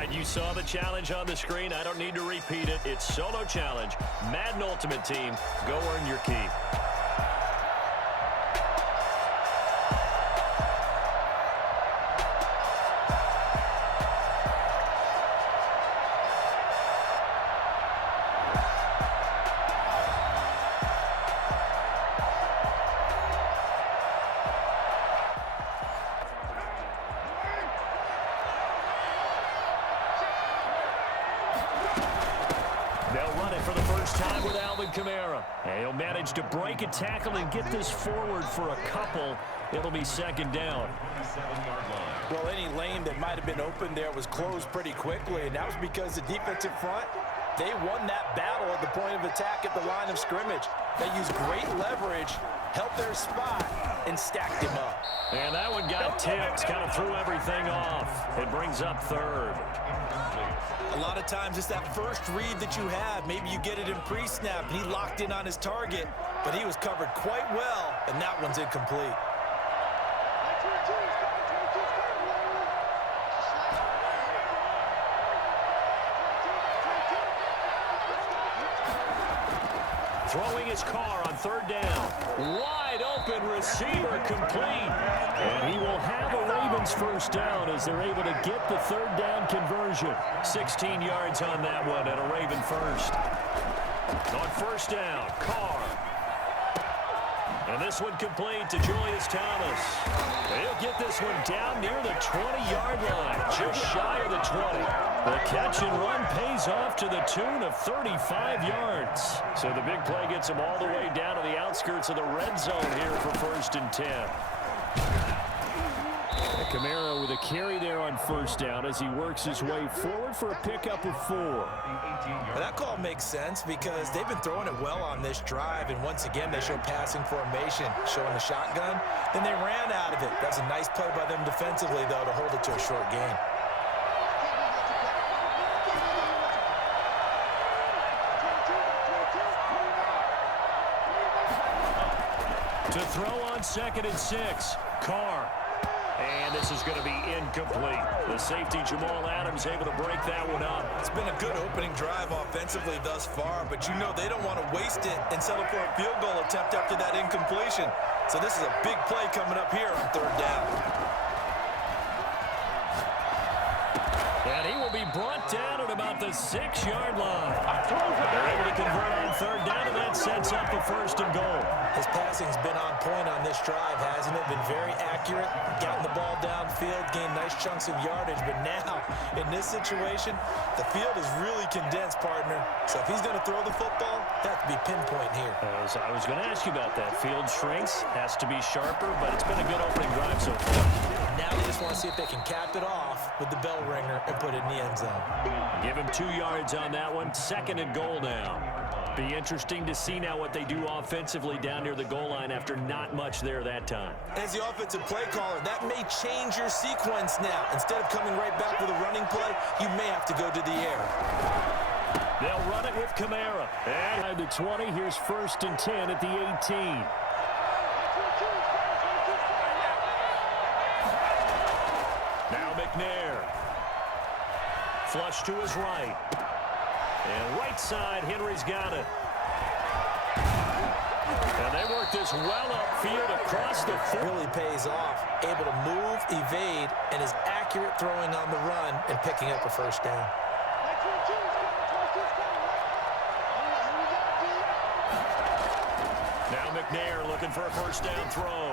right, you saw the challenge on the screen. I don't need to repeat it. It's solo challenge. Madden Ultimate Team, go earn your keep. He'll manage to break a tackle and get this forward for a couple. It'll be second down. Well, any lane that might have been open there was closed pretty quickly, and that was because the defensive front, they won that battle at the point of attack at the line of scrimmage. They used great leverage, held their spot, and stacked him up. And that one got tipped, kind of threw everything off. It brings up third. A lot of times it's that first read that you have. Maybe you get it in pre-snap, and he locked in on his target, but he was covered quite well, and that one's incomplete. Throwing his Carr on third down. Wide open receiver complete. And he will have a Ravens first down as they're able to get the third down conversion. 16 yards on that one and a Raven first. On first down, Carr. And this one complete to Julius Thomas. He'll get this one down near the 20-yard line, just shy of the 20. The catch and run pays off to the tune of 35 yards. So the big play gets him all the way down to the outskirts of the red zone here for first and 10. Kamara with a carry there on first down as he works his way forward for a pickup of 4. Well, that call makes sense because they've been throwing it well on this drive, and once again they show passing formation, showing the shotgun. Then they ran out of it. That's a nice play by them defensively, though, to hold it to a short gain. To throw on second and 6, Carr. And this is going to be incomplete. The safety, Jamal Adams, able to break that one up. It's been a good opening drive offensively thus far, but you know they don't want to waste it and settle for a field goal attempt after that incompletion. So this is a big play coming up here on third down. And he will be brought down at about the 6-yard line. They're able to convert on third down, and that sets up a first and goal. His passing's been on point on this drive, hasn't it? Been very accurate, gotten the ball downfield, gained nice chunks of yardage. But now, in this situation, the field is really condensed, partner. So if he's going to throw the football, that has to be pinpoint here. As I was going to ask you about that. Field shrinks, has to be sharper, but it's been a good opening drive so far. Now they just want to see if they can cap it off with the bell ringer and put it in the end zone. Give him 2 yards on that one. Second and goal now. Be interesting to see now what they do offensively down near the goal line after not much there that time. As the offensive play caller, that may change your sequence now. Instead of coming right back with a running play, you may have to go to the air. They'll run it with Kamara. And at the 20, here's first and 10 at the 18. Now McNair. Flush to his right. And right side, Henry's got it. And they work this well upfield across the field. Really pays off. Able to move, evade, and is accurate throwing on the run and picking up a first down. Now McNair looking for a first down throw.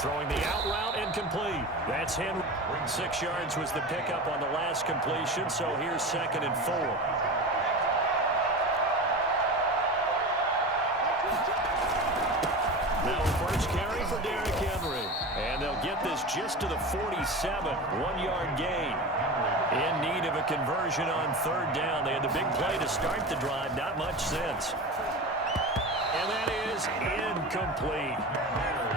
Throwing the out route incomplete. That's Henry. 6 yards was the pickup on the last completion, so here's second and 4. Now first carry for Derrick Henry. And they'll get this just to the 47. 1-yard gain. In need of a conversion on third down. They had the big play to start the drive. Not much since. And that is incomplete.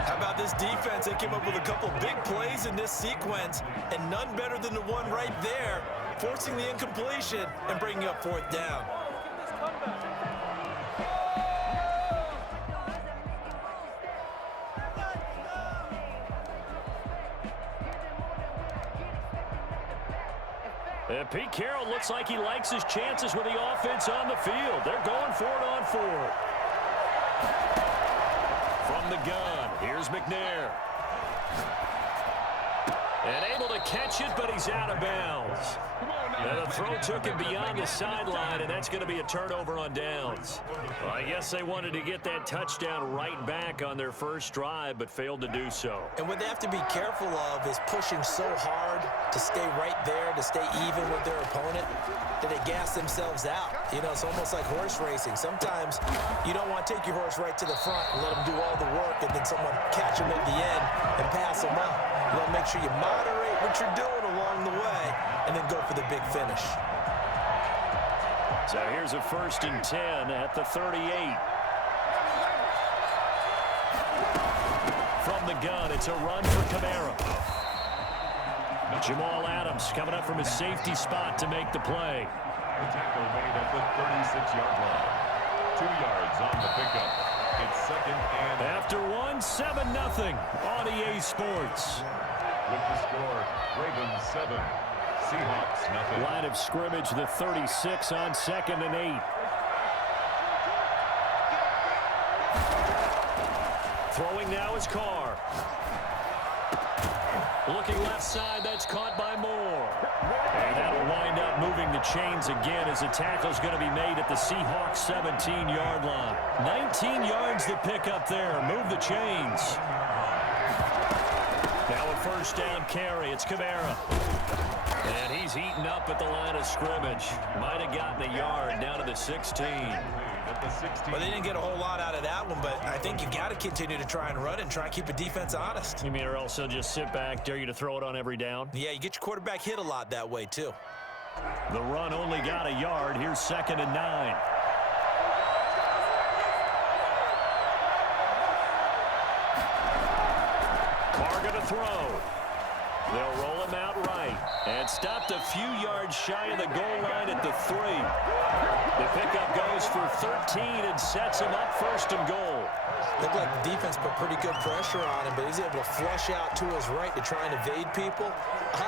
How about this defense? They came up with a couple big plays in this sequence, and none better than the one right there, forcing the incompletion and bringing up fourth down. And Pete Carroll looks like he likes his chances with the offense on the field. They're going for it on 4th. From the gun, here's McNair. And able to catch it, but he's out of bounds. And the throw took him beyond the sideline, and that's going to be a turnover on downs. Well, I guess they wanted to get that touchdown right back on their first drive, but failed to do so. And what they have to be careful of is pushing so hard to stay right there, to stay even with their opponent, that they gas themselves out. You know, it's almost like horse racing. Sometimes you don't want to take your horse right to the front and let them do all the work, and then someone catch them at the end and pass them up. You want to make sure you moderate what you're doing along the way and then go for the big finish. So here's a 1st and 10 at the 38. From the gun, it's a run for Kamara. Jamal Adams coming up from his safety spot to make the play. The tackle made at the 36-yard line. 2 yards on the pickup. It's 2nd and... After 7-0 on EA Sports. With the score, Ravens 7, Seahawks nothing. Line of scrimmage, the 36 on 2nd and 8. Throwing now is Carr. Looking left side, that's caught by Moore. And that'll wind up moving the chains again as the tackle's going to be made at the Seahawks 17-yard line. 19 yards to pick up there. Move the chains. Now a 1st down carry. It's Kamara. And he's heating up at the line of scrimmage. Might have gotten a yard down to the 16. Well, they didn't get a whole lot out of that one, but I think you got to continue to try and run and try and keep a defense honest. You mean or else they'll just sit back, dare you to throw it on every down? Yeah, you get your quarterback hit a lot that way, too. The run only got a yard. Here's 2nd and 9. Carr going to throw. They'll roll him out right. And stopped a few yards shy of the goal line at the 3. The pickup goes for 13 and sets him up 1st and goal. Looked like the defense put pretty good pressure on him, but he's able to flush out to his right to try and evade people.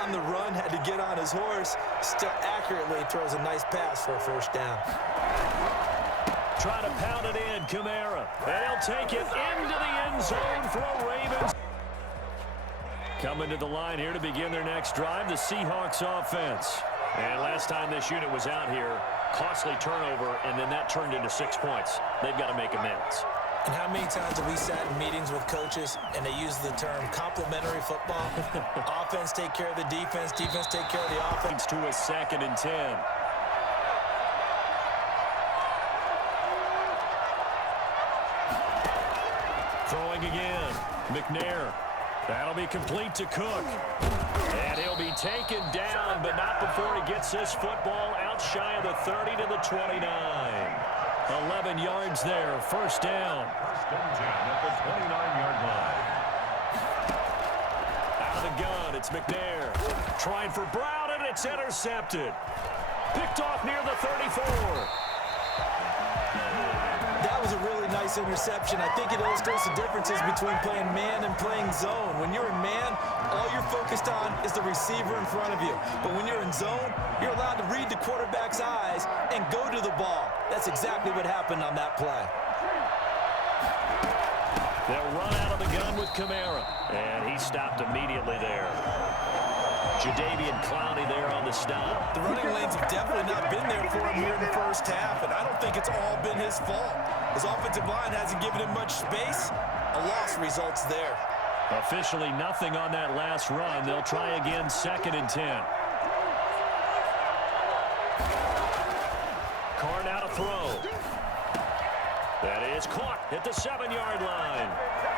On the run, had to get on his horse. Still accurately throws a nice pass for a 1st down. Trying to pound it in, Kamara. And he'll take it into the end zone for a Ravens. Coming to the line here to begin their next drive, the Seahawks offense. And last time this unit was out here, costly turnover, and then that turned into 6 points. They've got to make amends. And how many times have we sat in meetings with coaches and they use the term complementary football? Offense take care of the defense, defense take care of the offense. To a 2nd and 10. Throwing again. McNair. That'll be complete to Cook. And he'll be taken down, but not before he gets this football out shy of the 30 to the 29. 11 yards there, 1st down. 1st and 10 at the 29-yard line. Out of the gun, it's McNair. Trying for Brown, and it's intercepted. Picked off near the 34. That was a really nice interception. I think it illustrates the differences between playing man and playing zone. When you're in man, all you're focused on is the receiver in front of you. But when you're in zone, you're allowed to read the quarterback's eyes and go to the ball. That's exactly what happened on that play. They'll run out of the gun with Kamara. And he stopped immediately there. Jadeveon Clowney there on the stop. The running lanes have definitely not been there for him here in the 1st half, and I don't think it's all been his fault. His offensive line hasn't given him much space. A loss results there. Officially nothing on that last run. They'll try again, 2nd and 10. Carr now to throw. That is caught at the 7-yard line.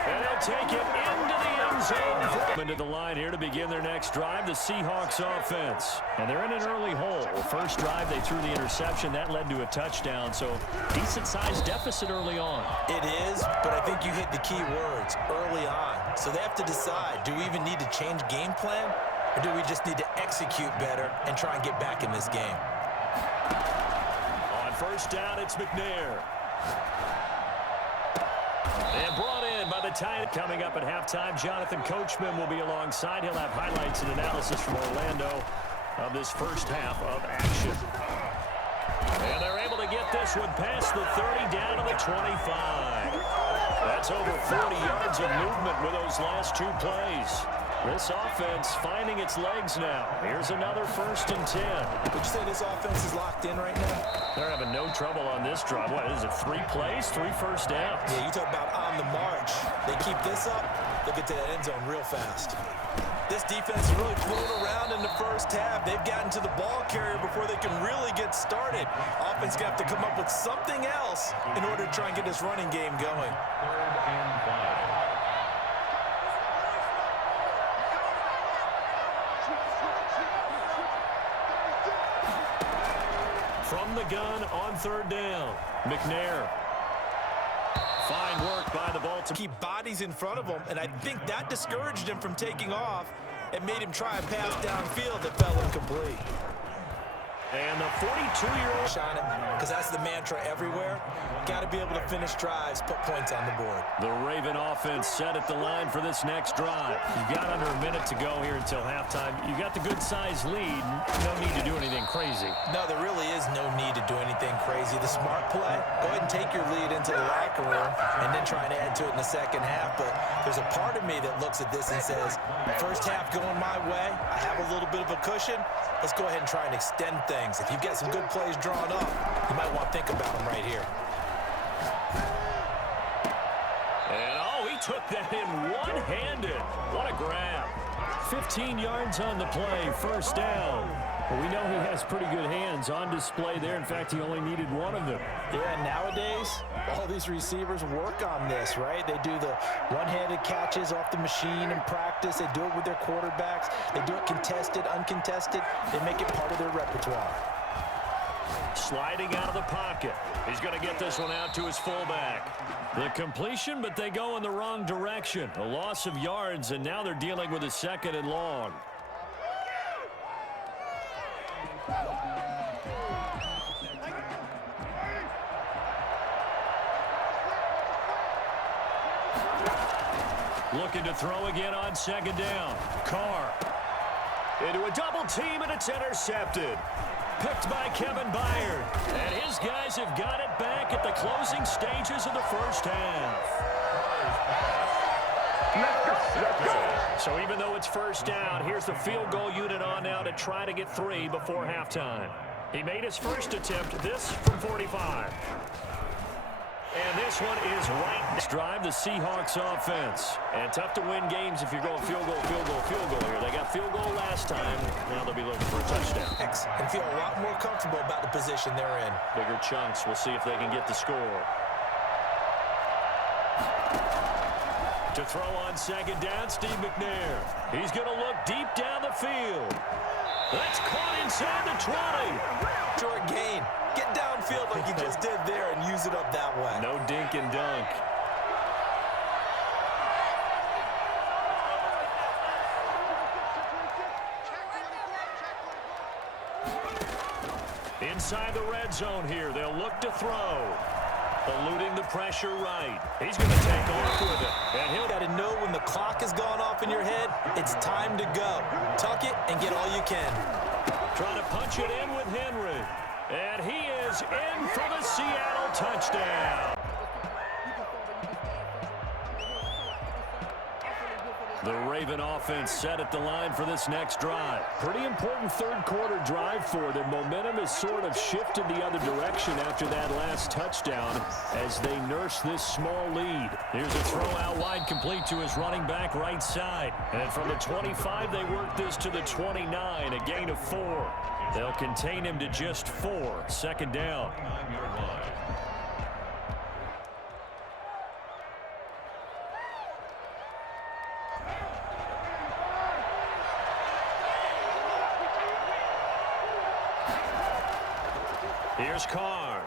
And they'll take it into the end zone. Into the line here to begin their next drive, the Seahawks offense. And they're in an early hole. First drive, they threw the interception. That led to a touchdown, so decent-sized deficit early on. It is, but I think you hit the key words, early on. So they have to decide, do we even need to change game plan, or do we just need to execute better and try and get back in this game? On 1st down, it's McNair. And brought in by the tight end. Coming up at halftime, Jonathan Coachman will be alongside. He'll have highlights and analysis from Orlando. of this first half of action. And they're able to get this one past the 30 down to the 25. That's over 40 yards of movement with those last two plays. This offense finding its legs now. Here's another 1st and 10. Would you say this offense is locked in right now? They're having no trouble on this drive. What is it, 3 plays, 3 first downs? Yeah, you talk about on the march. They keep this up, they'll get to that end zone real fast. This defense is really floating around in the first half. They've gotten to the ball carrier before they can really get started. Offense going to have to come up with something else in order to try and get this running game going. 3rd and 5. From the gun on 3rd down, McNair. Fine work by the Baltimore. Keep bodies in front of him, and I think that discouraged him from taking off and made him try a pass downfield that fell incomplete. And the 42-year-old Shine it, because that's the mantra everywhere. Got to be able to finish drives, put points on the board. The Raven offense set at the line for this next drive. You've got under a minute to go here until halftime. You've got the good-sized lead. No need to do anything crazy. No, there really is no need to do anything crazy. The smart play, go ahead and take your lead into the locker room and then try and add to it in the second half. But there's a part of me that looks at this and says, first half going my way, I have a little bit of a cushion. Let's go ahead and try and extend things. If you've got some good plays drawn up, you might want to think about them right here. And, oh, he took that in one-handed. What a grab. 15 yards on the play, 1st down. Well, we know he has pretty good hands on display there. In fact, he only needed one of them. Yeah, nowadays, all these receivers work on this, right? They do the one-handed catches off the machine in practice. They do it with their quarterbacks. They do it contested, uncontested. They make it part of their repertoire. Sliding out of the pocket. He's going to get this one out to his fullback. The completion, but they go in the wrong direction. A loss of yards, and now they're dealing with a 2nd and long. Looking to throw again on 2nd down. Carr into a double team, and it's intercepted. Picked by Kevin Byard. And his guys have got it back at the closing stages of the first half. Let's go. So even though it's 1st down, here's the field goal unit on now to try to get 3 before halftime. He made his first attempt, this from 45. And this one is right. Drive the Seahawks offense. And tough to win games if you're going field goal, field goal, field goal here. They got field goal last time. Now they'll be looking for a touchdown. And feel a lot more comfortable about the position they're in. Bigger chunks. We'll see if they can get the score. To throw on 2nd down, Steve McNair. He's going to look deep down the field. That's caught inside the 20. Short gain. Get downfield like you just did there and use it up that way. No dink and dunk. Inside the red zone here. They'll look to throw. Eluding the pressure right. He's going to take off with it. And he'll got to know when the clock has gone off in your head, it's time to go. Tuck it and get all you can. Trying to punch it in with Henry. And he is in for the Seattle touchdown. The Raven offense set at the line for this next drive. Pretty important 3rd quarter drive for them. Momentum has sort of shifted the other direction after that last touchdown as they nurse this small lead. Here's a throw out wide complete to his running back right side. And from the 25, they work this to the 29, a gain of 4. They'll contain him to just 4. 2nd down. Here's Carr.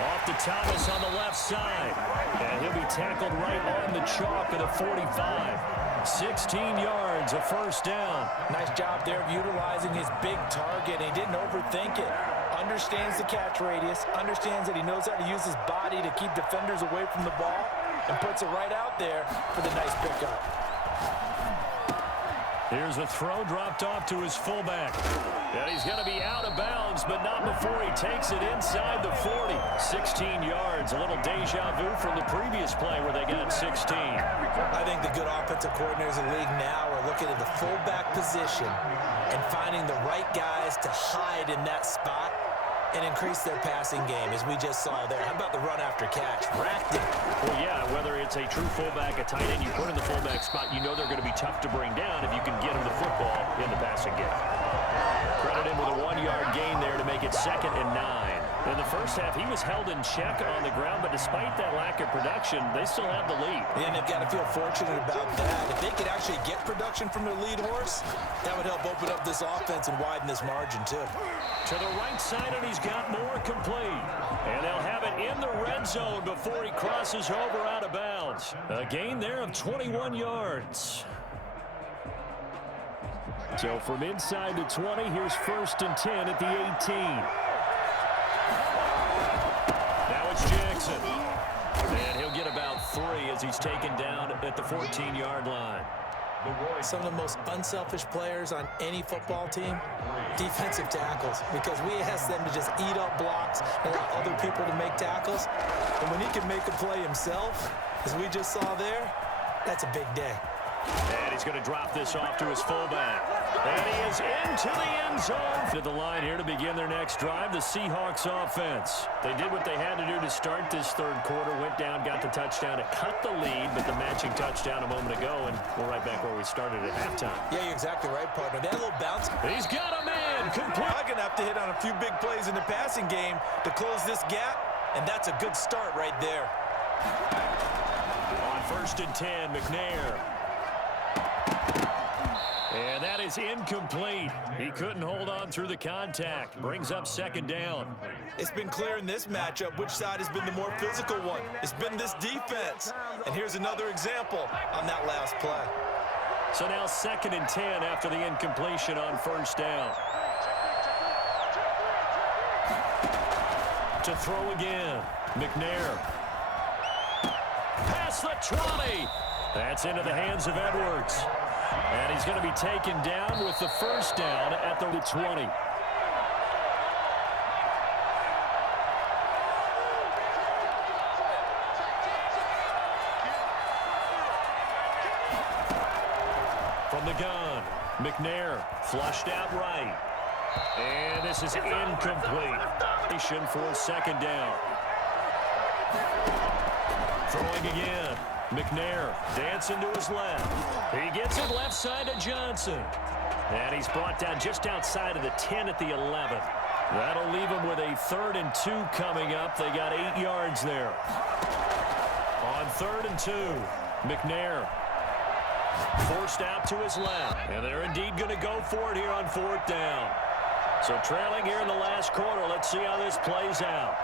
Off to Thomas on the left side. And he'll be tackled right on the chalk of the 45. 16 yards, a 1st down. Nice job there of utilizing his big target. He didn't overthink it. Understands the catch radius. Understands that he knows how to use his body to keep defenders away from the ball. And puts it right out there for the nice pickup. Here's the throw dropped off to his fullback. And he's going to be out of bounds, but not before he takes it inside the 40. 16 yards, a little deja vu from the previous play where they got 16. I think the good offensive coordinators in the league now are looking at the fullback position and finding the right guys to hide in that spot and increase their passing game, as we just saw there. How about the run after catch? Racked it. Well, yeah, whether it's a true fullback, a tight end you put in the fullback spot, you know they're going to be tough to bring down if you can get them the football in the passing game. Credit him with a 1-yard gain there to make it 2nd and 9. In the first half, he was held in check on the ground, but despite that lack of production, they still have the lead. And they've got to feel fortunate about that. If they could actually get production from their lead horse, that would help open up this offense and widen this margin, too. To the right side, and he's got more complete. And they'll have it in the red zone before he crosses over out of bounds. A gain there of 21 yards. So from inside the 20, here's 1st and 10 at the 18. Now it's Jackson. And he'll get about 3 as he's taken down at the 14-yard line. Some of the most unselfish players on any football team, defensive tackles, because we ask them to just eat up blocks and allow other people to make tackles. And when he can make a play himself, as we just saw there, that's a big day. And he's going to drop this off to his fullback. And he is into the end zone. To the line here to begin their next drive, the Seahawks offense. They did what they had to do to start this third quarter, went down, got the touchdown to cut the lead, but the matching touchdown a moment ago, and we're right back where we started at halftime. Yeah, you're exactly right, partner. That little bounce. He's got a man. Complete. I'm going to have to hit on a few big plays in the passing game to close this gap, and that's a good start right there. On 1st and 10, McNair. And that is incomplete. He couldn't hold on through the contact. Brings up 2nd down. It's been clear in this matchup which side has been the more physical one. It's been this defense. And here's another example on that last play. So now 2nd and 10 after the incompletion on 1st down. To throw again. McNair. Past the 20. That's into the hands of Edwards. And he's going to be taken down with the 1st down at the 20. From the gun, McNair flushed out right. And this is incomplete. For 2nd down. Throwing again. McNair dancing to his left. He gets it left side to Johnson. And he's brought down just outside of the 10 at the 11. That'll leave him with a 3rd and 2 coming up. They got 8 yards there. On 3rd and 2, McNair forced out to his left. And they're indeed going to go for it here on 4th down. So trailing here in the last quarter. Let's see how this plays out.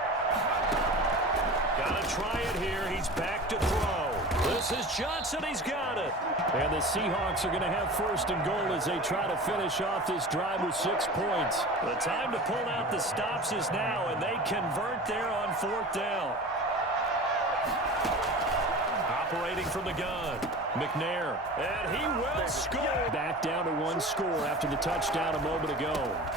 Got to try it here. He's back to throw. This is Johnson. He's got it. And the Seahawks are going to have 1st and goal as they try to finish off this drive with 6 points. The time to pull out the stops is now, and they convert there on 4th down. Operating from the gun, McNair, and he will score. Back down to 1 score after the touchdown a moment ago.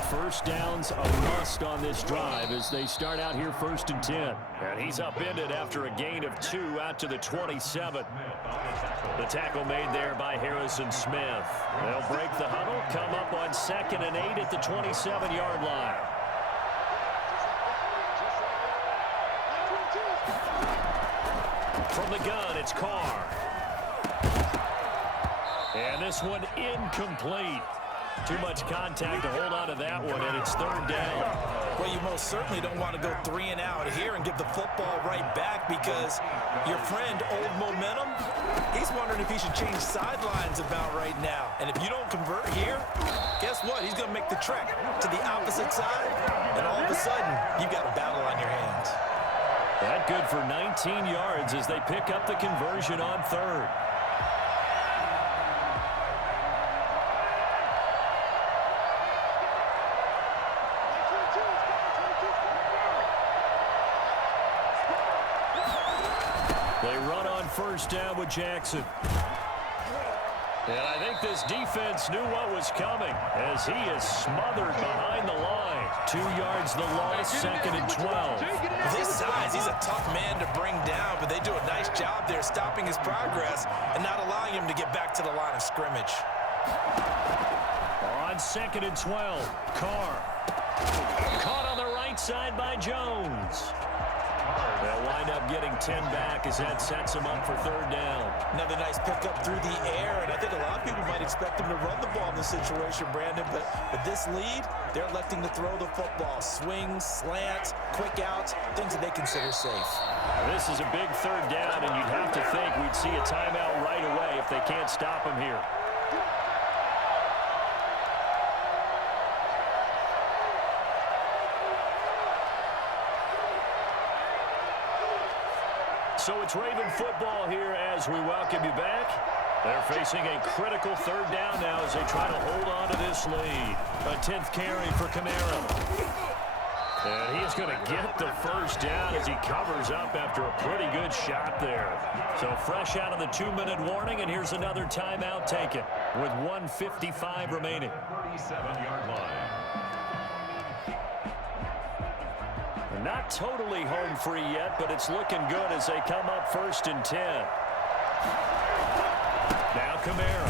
1st down's a must on this drive as they start out here 1st and 10. And he's upended after a gain of 2 out to the 27. The tackle made there by Harrison Smith. They'll break the huddle, come up on 2nd and 8 at the 27-yard line. From the gun, it's Carr. And this one incomplete. Too much contact to hold on to that one, and it's 3rd down. Well, you most certainly don't want to go 3 and out here and give the football right back because your friend, Old Momentum, he's wondering if he should change sidelines about right now. And if you don't convert here, guess what? He's going to make the trek to the opposite side, and all of a sudden, you've got a battle on your hands. That good for 19 yards as they pick up the conversion on 3rd. They run on 1st down with Jackson. And I think this defense knew what was coming as he is smothered behind the line. 2 yards the loss, 2nd and 12. With his size, he's a tough man to bring down, but they do a nice job there stopping his progress and not allowing him to get back to the line of scrimmage. On 2nd and 12, Carr. Caught on the right side by Jones. They'll wind up getting 10 back as that sets him up for 3rd down. Another nice pickup through the air, and I think a lot of people might expect him to run the ball in this situation, Brandon, but with this lead, they're electing to throw the football. Swings, slants, quick outs, things that they consider safe. This is a big 3rd down, and you'd have to think we'd see a timeout right away if they can't stop him here. So it's Raven football here as we welcome you back. They're facing a critical 3rd down now as they try to hold on to this lead. A 10th carry for Camara. And he's going to get the 1st down as he covers up after a pretty good shot there. So fresh out of the 2-minute warning, and here's another timeout taken with 1:55 remaining. 37-yard line. Not totally home free yet, but it's looking good as they come up 1st and 10. Now Camara.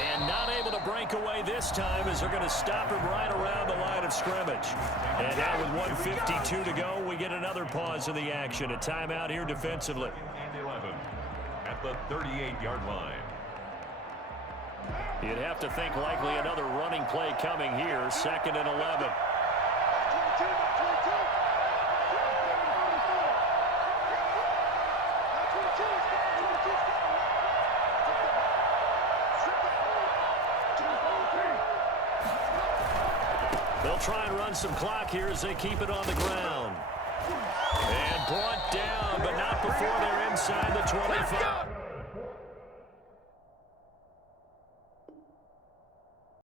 And not able to break away this time as they're going to stop him right around the line of scrimmage. And now with 1:52 to go, we get another pause in the action. A timeout here defensively. And 11 at the 38-yard line. You'd have to think likely another running play coming here. 2nd and 11. They'll try and run some clock here as they keep it on the ground. And brought down, but not before they're inside the 25.